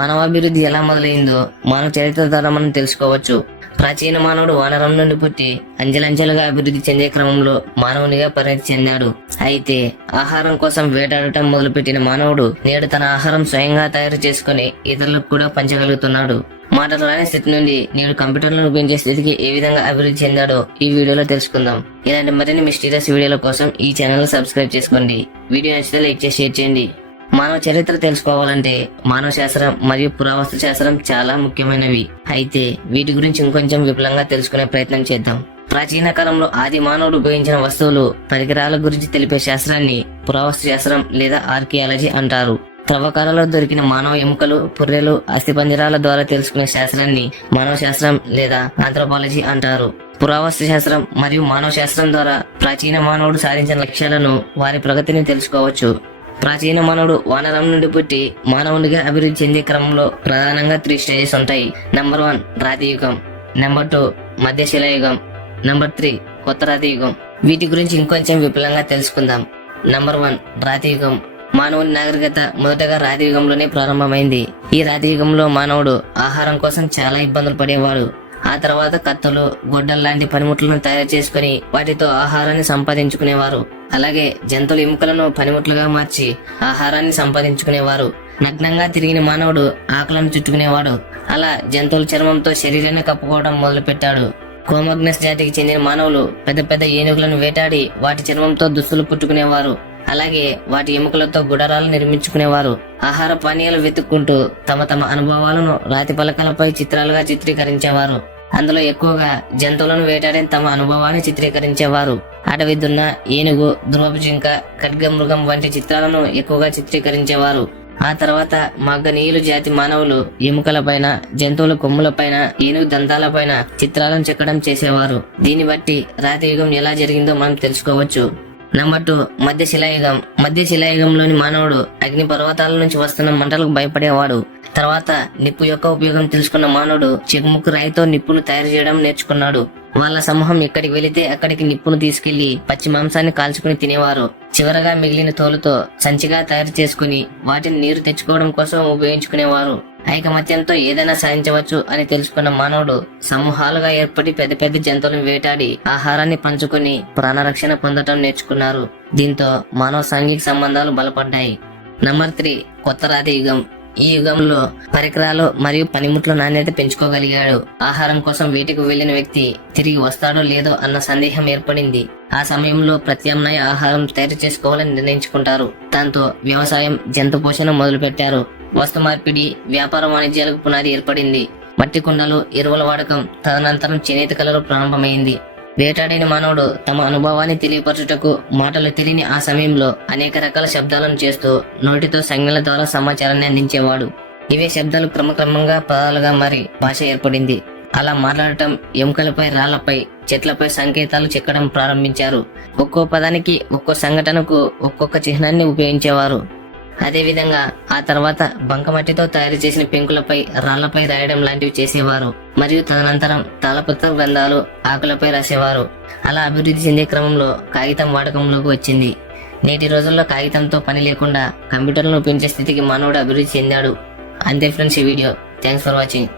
మానవాభివృద్ధి ఎలా మొదలైందో మానవ చరిత్ర ద్వారా మనం తెలుసుకోవచ్చు. ప్రాచీన మానవుడు వానరం నుండి పుట్టి అంచెలంచెలుగా అభివృద్ధి చెందే క్రమంలో మానవునిగా పరిణతి చెందాడు. అయితే ఆహారం కోసం వేటాడటం మొదలుపెట్టిన మానవుడు నేడు తన ఆహారం స్వయంగా తయారు చేసుకుని ఇతరులకు కూడా పంచగలుగుతున్నాడు. మాటలు రాని స్థితి నుండి నేడు కంప్యూటర్లను ఉపయోగించే స్థితికి ఏ విధంగా అభివృద్ధి చెందాడో ఈ వీడియోలో తెలుసుకుందాం. ఇలాంటి మరిన్ని మిస్టీరియస్ వీడియోల కోసం ఈ ఛానల్ సబ్స్క్రైబ్ చేసుకోండి. వీడియో నచ్చితే లైక్ చేసి షేర్ చేయండి. మానవ చరిత్ర తెలుసుకోవాలంటే మానవ శాస్త్రం మరియు పురావస్తు శాస్త్రం చాలా ముఖ్యమైనవి. అయితే వీటి గురించి ఇంకొంచెం విపులంగా తెలుసుకునే ప్రయత్నం చేద్దాం. ప్రాచీన కాలంలో ఆది మానవుడు ఉపయోగించిన వస్తువులు పరికరాల గురించి తెలిపే శాస్త్రాన్ని పురావస్తు శాస్త్రం లేదా ఆర్కియాలజీ అంటారు. త్రవ్వకాలలో దొరికిన మానవ ఎముకలు పుర్రెలు అస్థిపంజరాల ద్వారా తెలుసుకునే శాస్త్రాన్ని మానవ శాస్త్రం లేదా ఆంథ్రోపాలజీ అంటారు. పురావస్తు శాస్త్రం మరియు మానవ శాస్త్రం ద్వారా ప్రాచీన మానవుడు సాధించిన లక్ష్యాలను వారి ప్రగతిని తెలుసుకోవచ్చు. ప్రాచీన మానవుడు వానరం నుండి పుట్టి మానవునిగా అభివృద్ధి చెందే క్రమంలో ప్రధానంగా త్రీ స్టేజెస్ ఉంటాయి నెంబర్ వన్ రాతి యుగం నెంబర్ టూ మధ్యశిల యుగం నెంబర్ త్రీ కొత్త రాతి యుగం వీటి గురించి ఇంకొంచెం విపులంగా తెలుసుకుందాం. నంబర్ వన్ రాతియుగం. మానవుని నాగరికత మొదటగా రాతి యుగంలోనే ప్రారంభమైంది. ఈ రాతియుగంలో మానవుడు ఆహారం కోసం చాలా ఇబ్బందులు పడేవాడు. ఆ తర్వాత కత్తులు గొడ్డలు లాంటి పనిముట్లను తయారు చేసుకుని వాటితో ఆహారాన్ని సంపాదించుకునేవారు. అలాగే జంతువుల ఎముకలను పనిముట్లుగా మార్చి ఆహారాన్ని సంపాదించుకునేవారు. నగ్నంగా తిరిగిన మానవుడు ఆకులను చుట్టుకునేవాడు. అలా జంతువుల చర్మంతో శరీరాన్ని కప్పుకోవడం మొదలుపెట్టాడు. కోమగ్నస్ జాతికి చెందిన మానవులు పెద్ద పెద్ద ఏనుగులను వేటాడి వాటి చర్మంతో దుస్తులు పుట్టుకునేవారు అలాగే వాటి ఎముకలతో గుడారాలు నిర్మించుకునేవారు. ఆహార పానీయాలు వెతుక్కుంటూ తమ తమ అనుభవాలను రాతి పలకలపై చిత్రాలుగా చిత్రీకరించేవారు. అందులో ఎక్కువగా జంతువులను వేటాడిన తమ అనుభవాన్ని చిత్రీకరించేవారు. అడవి దున్న ఏనుగు ధ్రువపు జింక ఖడ్గమృగం వంటి చిత్రాలను ఎక్కువగా చిత్రీకరించేవారు. ఆ తర్వాత మగ్గనీయులు జాతి మానవులు ఎముకలపైన జంతువుల కొమ్ములపైన ఏనుగు దంతాలపైన చిత్రాలను చెక్కడం చేసేవారు. దీన్ని బట్టి రాతి యుగం ఎలా జరిగిందో మనం తెలుసుకోవచ్చు. నెంబర్ టూ మధ్య శిలాయుగం. మధ్య శిలాయుగంలోని మానవుడు అగ్ని పర్వతాల నుంచి వస్తున్న మంటలకు భయపడేవాడు. తర్వాత నిప్పు యొక్క ఉపయోగం తెలుసుకున్న మానవుడు చెకుముక్కు రాయితో నిప్పును తయారు చేయడం నేర్చుకున్నాడు. వాళ్ళ సమూహం ఎక్కడికి వెళితే అక్కడికి నిప్పును తీసుకెళ్ళి పచ్చి మాంసాన్ని కాల్చుకుని తినేవారు. చివరగా మిగిలిన తోలుతో సంచిగా తయారు చేసుకుని వాటిని నీరు తెచ్చుకోవడం కోసం ఉపయోగించుకునేవారు. ఐకమత్యంతో ఏదైనా సాధించవచ్చు అని తెలుసుకున్న మానవుడు సమూహాలుగా ఏర్పడి పెద్ద పెద్ద జంతువులను వేటాడి ఆహారాన్ని పంచుకొని ప్రాణరక్షణ పొందటం నేర్చుకున్నారు. దీంతో మానవ సాంఘిక సంబంధాలు బలపడ్డాయి. నంబర్ త్రీ కొత్త రాతి యుగం. ఈ యుగంలో పరికరాలు మరియు పనిముట్ల నాణ్యత పెంచుకోగలిగాడు. ఆహారం కోసం వీటికి వెళ్ళిన వ్యక్తి తిరిగి వస్తాడో లేదో అన్న సందేహం ఏర్పడింది. ఆ సమయంలో ప్రత్యామ్నాయ ఆహారం తయారు చేసుకోవాలని నిర్ణయించుకుంటారు. దాంతో వ్యవసాయం జంతు పోషణ మొదలుపెట్టారు. వస్తు మార్పిడి వ్యాపార వాణిజ్యాలకు పునాది ఏర్పడింది. మట్టి కుండలు ఎరువుల వాడకం తదనంతరం చేనేత కళలు ప్రారంభమైంది. వేటాడిన మానవుడు తమ అనుభవాన్ని తెలియపరచుటకు మాటలు తెలియని ఆ సమయంలో అనేక రకాల శబ్దాలను చేస్తూ నోటితో సంజ్ఞల ద్వారా సమాచారాన్ని అందించేవాడు. ఇవే శబ్దాలు క్రమక్రమంగా పదాలుగా మారి భాష ఏర్పడింది. అలా మాట్లాడటం ఎముకలపై రాళ్ళపై చెట్లపై సంకేతాలు చెక్కడం ప్రారంభించారు. ఒక్కో పదానికి ఒక్కో సంఘటనకు ఒక్కొక్క చిహ్నాన్ని ఉపయోగించేవారు. అదేవిధంగా ఆ తర్వాత బంకమట్టితో తయారు చేసిన పెంకులపై రాళ్ళపై రాయడం లాంటివి చేసేవారు. మరియు తదనంతరం తాళపత్ర గ్రంథాలు ఆకులపై రాసేవారు. అలా అభివృద్ధి చెందే క్రమంలో కాగితం వాడకంలోకి వచ్చింది. నేటి రోజుల్లో కాగితంతో పని లేకుండా కంప్యూటర్లను ఉపయోగించే స్థితికి మానవుడు అభివృద్ధి చెందాడు. అంతే ఫ్రెండ్స్ ఈ వీడియో. Thanks for watching.